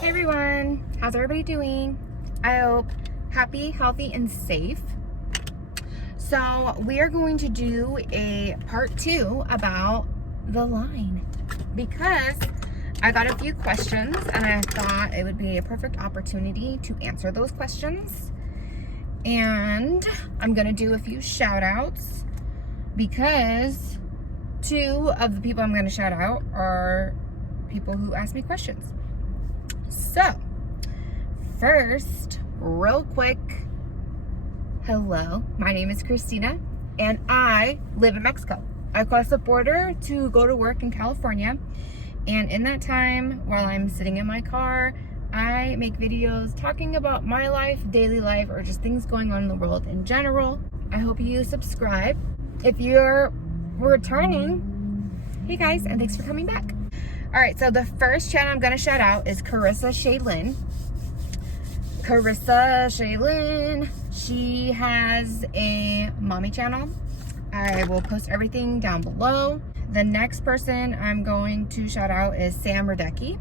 Hey everyone, how's everybody doing? I hope happy, healthy, and safe. So we are going to do a part 2 about the line because I got a few questions and I thought it would be a perfect opportunity to answer those questions. And I'm gonna do a few shout outs because 2 of the people I'm gonna shout out are people who asked me questions. So, first, real quick, hello, my name is Christina, and I live in Mexico. I crossed the border to go to work in California, and in that time, while I'm sitting in my car, I make videos talking about my life, daily life, or just things going on in the world in general. I hope you subscribe. If you're returning, hey guys, and thanks for coming back. All right, so the first channel I'm gonna shout out is Carissa Shaylin. Carissa Shaylin, she has a mommy channel. I will post everything down below. The next person I'm going to shout out is Sam Radecki,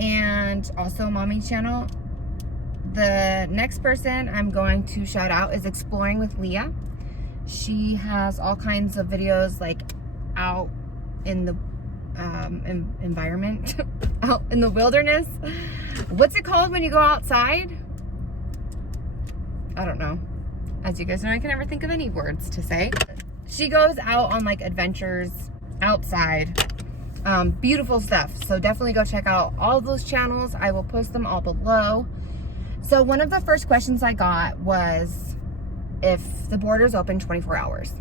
and also a mommy channel. The next person I'm going to shout out is Exploring with Leah. She has all kinds of videos like out in the environment, out in the wilderness. What's it called when you go outside? I don't know. As you guys know, I can never think of any words to say. She goes out on like adventures outside. Beautiful stuff. So definitely go check out all of those channels. I will post them all below. So one of the first questions I got was if the border's open 24 hours.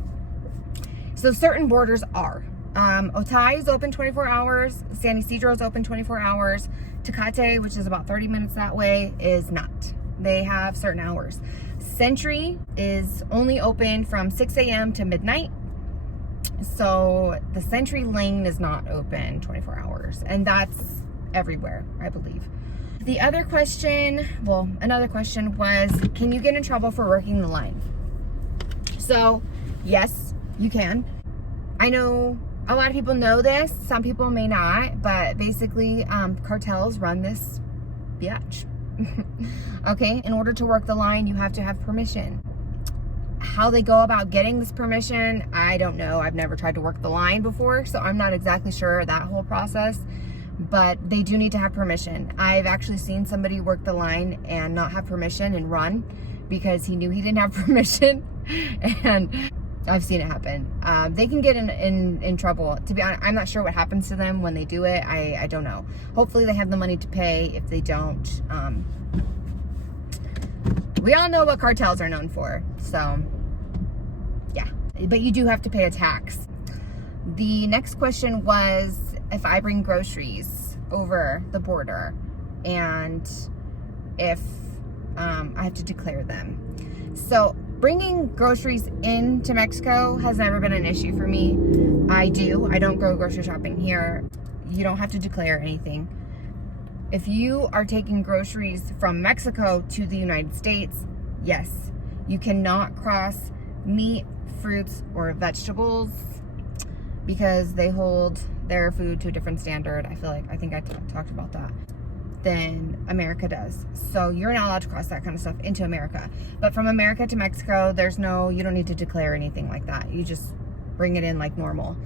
So certain borders are. Otay is open 24 hours. San Ysidro is open 24 hours. Tecate, which is about 30 minutes that way, is not. They have certain hours. Century is only open from 6 a.m. to midnight. So the Century lane is not open 24 hours. And that's everywhere, I believe. The other question, well, another question was, can you get in trouble for working the line? So, yes, you can. I know a lot of people know this, some people may not, but basically cartels run this biatch. Okay, in order to work the line, you have to have permission. How they go about getting this permission, I don't know. I've never tried to work the line before, so I'm not exactly sure that whole process, but they do need to have permission. I've actually seen somebody work the line and not have permission and run because he knew he didn't have permission, and I've seen it happen. They can get in trouble. To be honest, I'm not sure what happens to them when they do it. I don't know. Hopefully they have the money to pay. If they don't, we all know what cartels are known for. So, yeah. But you do have to pay a tax. The next question was if I bring groceries over the border and if I have to declare them. So, bringing groceries into Mexico has never been an issue for me. I don't go grocery shopping here. You don't have to declare anything. If you are taking groceries from Mexico to the United States, yes, you cannot cross meat, fruits, or vegetables because they hold their food to a different standard. I think I talked about that than America does. So you're not allowed to cross that kind of stuff into America. But from America to Mexico, you don't need to declare anything like that. You just bring it in like normal.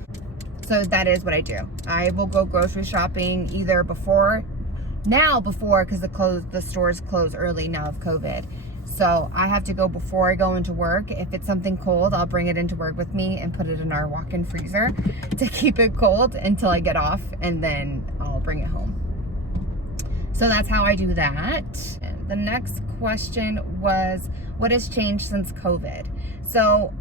So that is what I do. I will go grocery shopping either before, because the stores close early now of COVID. So I have to go before I go into work. If it's something cold, I'll bring it into work with me and put it in our walk-in freezer to keep it cold until I get off, and then I'll bring it home. So that's how I do that. The next question was, what has changed since COVID? So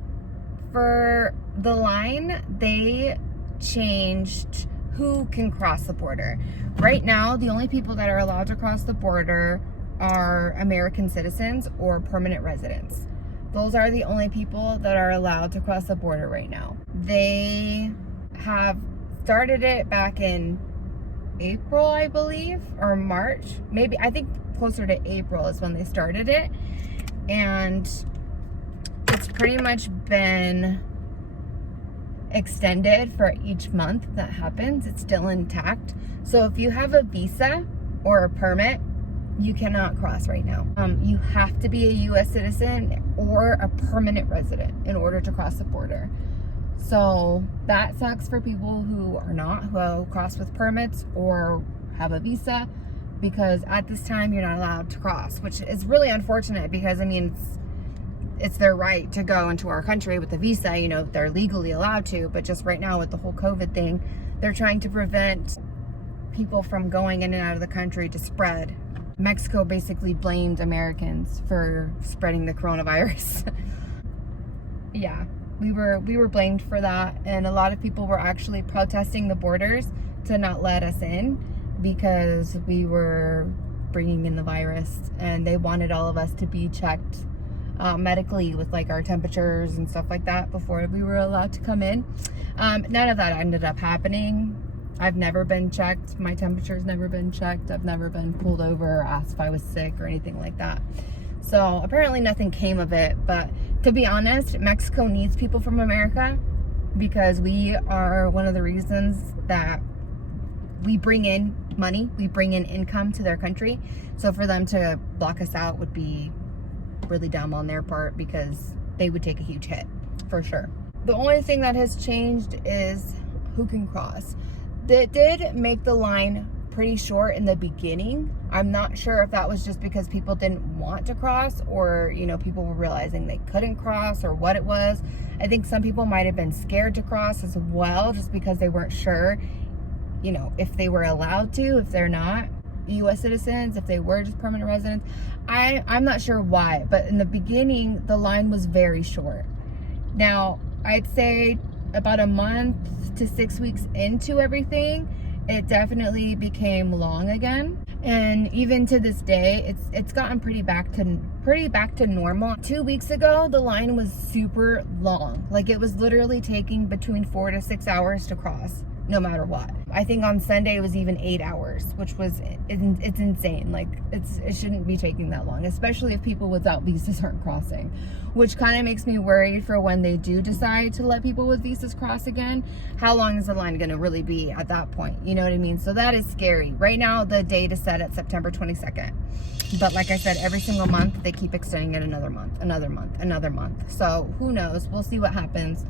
for the line, they changed who can cross the border. Right now, the only people that are allowed to cross the border are American citizens or permanent residents. Those are the only people that are allowed to cross the border right now. They have started it back in April, I believe, or March, maybe. I think closer to April is when they started it, and it's pretty much been extended for each month that happens. It's still intact. So if you have a visa or a permit, you cannot cross right now. You have to be a U.S. citizen or a permanent resident in order to cross the border. So that sucks for people who are not, who cross with permits or have a visa, because at this time you're not allowed to cross, which is really unfortunate because, I mean, it's their right to go into our country with a visa, you know, they're legally allowed to, but just right now with the whole COVID thing, they're trying to prevent people from going in and out of the country to spread. Mexico basically blamed Americans for spreading the coronavirus. Yeah, we were blamed for that, and a lot of people were actually protesting the borders to not let us in because we were bringing in the virus, and they wanted all of us to be checked medically with like our temperatures and stuff like that before we were allowed to come in. None of that ended up happening. I've never been checked. My temperature's never been checked. I've never been pulled over or asked if I was sick or anything like that. So apparently nothing came of it. But to be honest, Mexico needs people from America because we are one of the reasons that we bring in money, we bring in income to their country. So for them to block us out would be really dumb on their part because they would take a huge hit for sure. The only thing that has changed is who can cross. They did make the line pretty short in the beginning. I'm not sure if that was just because people didn't want to cross or, you know, people were realizing they couldn't cross or what it was. I think some people might have been scared to cross as well just because they weren't sure, you know, if they were allowed to, if they're not U.S. citizens, if they were just permanent residents. I'm not sure why, but in the beginning, the line was very short. Now, I'd say about a month to 6 weeks into everything, it definitely became long again. And even to this day, it's gotten pretty back to normal. 2 weeks ago, the line was super long. Like it was literally taking between 4 to 6 hours to cross, no matter what. I think on Sunday it was even 8 hours, which was, it's insane. Like it shouldn't be taking that long, especially if people without visas aren't crossing, which kind of makes me worried for when they do decide to let people with visas cross again. How long is the line going to really be at that point? You know what I mean? So that is scary. Right now, the date is set at September 22nd. But like I said, every single month, they keep extending it another month, another month, another month. So who knows? We'll see what happens.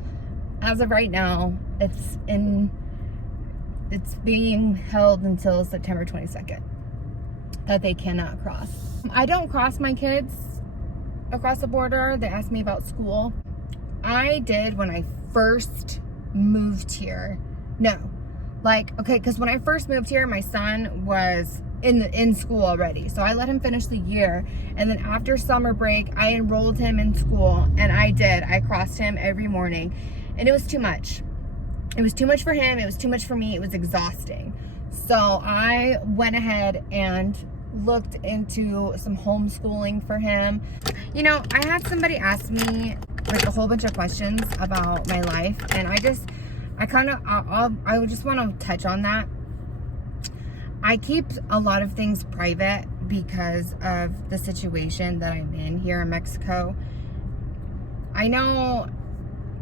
As of right now, it's being held until September 22nd that they cannot cross. I don't cross my kids across the border. They ask me about school. I did when I first moved here. No, like, okay, because when I first moved here, my son was in school already. So I let him finish the year. And then after summer break, I enrolled him in school, and I crossed him every morning, and it was too much. It was too much for him. It was too much for me. It was exhausting. So I went ahead and looked into some homeschooling for him. You know, I had somebody ask me like a whole bunch of questions about my life, and I just want to touch on that. I keep a lot of things private because of the situation that I'm in here in Mexico. I know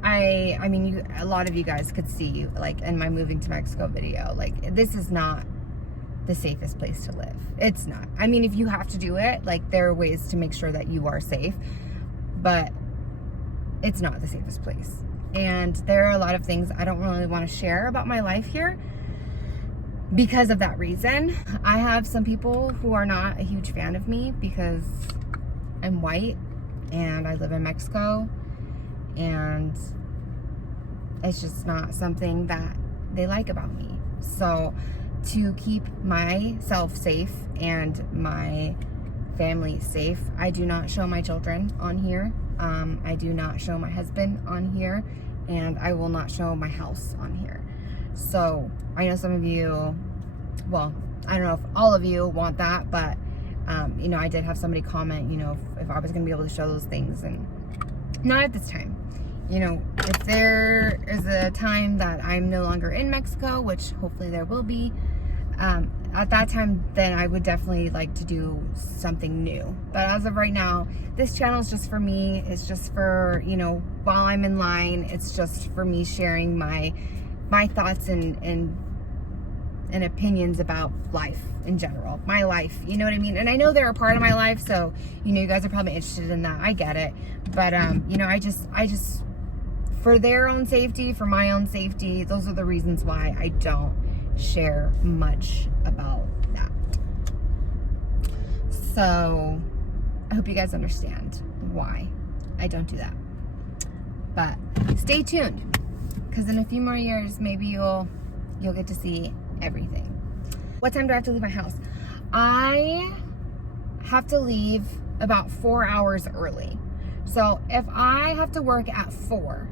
I mean, a lot of you guys could see, like, in my moving to Mexico video, like, this is not the safest place to live. It's not. I mean, if you have to do it, like, there are ways to make sure that you are safe, but it's not the safest place. And there are a lot of things I don't really want to share about my life here because of that reason. I have some people who are not a huge fan of me because I'm white and I live in Mexico, and it's just not something that they like about me. So to keep myself safe and my family safe, I do not show my children on here. I do not show my husband on here, and I will not show my house on here. So I know some of you, well, I don't know if all of you want that, but you know, I did have somebody comment, you know, if I was gonna be able to show those things, and not at this time. You know, if there is a time that I'm no longer in Mexico, which hopefully there will be, at that time, then I would definitely like to do something new. But as of right now, this channel is just for me. It's just for, you know, while I'm in line, it's just for me sharing my thoughts and and opinions about life in general, my life, you know what I mean? And I know they're a part of my life, so, you know, you guys are probably interested in that. I get it. But, you know, I just, for their own safety, for my own safety, those are the reasons why I don't share much about that. So I hope you guys understand why I don't do that. But stay tuned, because in a few more years, maybe you'll get to see everything. What time do I have to leave my house? I have to leave about 4 hours early. So if I have to work at 4,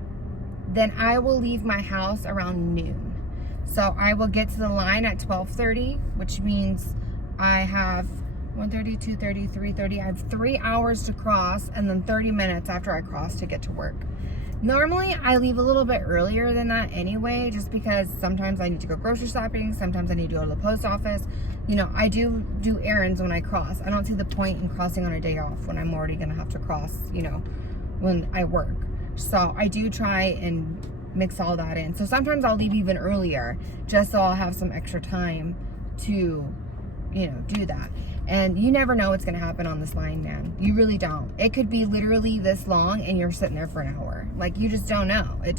then I will leave my house around noon. So I will get to the line at 12:30, which means I have 1:30, 2:30, 3:30. I have 3 hours to cross, and then 30 minutes after I cross to get to work. Normally, I leave a little bit earlier than that anyway, just because sometimes I need to go grocery shopping, sometimes I need to go to the post office. You know, I do errands when I cross. I don't see the point in crossing on a day off when I'm already gonna have to cross, you know, when I work. So I do try and mix all that in. So sometimes I'll leave even earlier, just so I'll have some extra time to, you know, do that. And you never know what's going to happen on this line, man. You really don't. It could be literally this long and you're sitting there for an hour. Like, you just don't know. It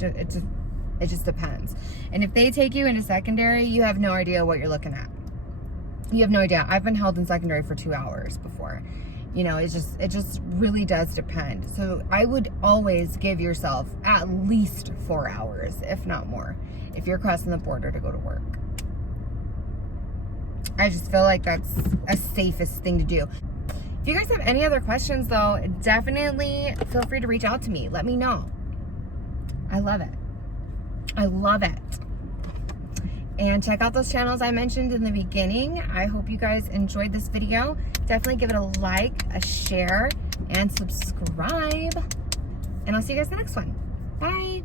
just depends. And if they take you into secondary, you have no idea what you're looking at. You have no idea. I've been held in secondary for 2 hours before. You know, it just really does depend. So I would always give yourself at least 4 hours, if not more, if you're crossing the border to go to work. I just feel like that's a safest thing to do. If you guys have any other questions, though, definitely feel free to reach out to me. Let me know. I love it. I love it. And check out those channels I mentioned in the beginning. I hope you guys enjoyed this video. Definitely give it a like, a share, and subscribe. And I'll see you guys in the next one. Bye.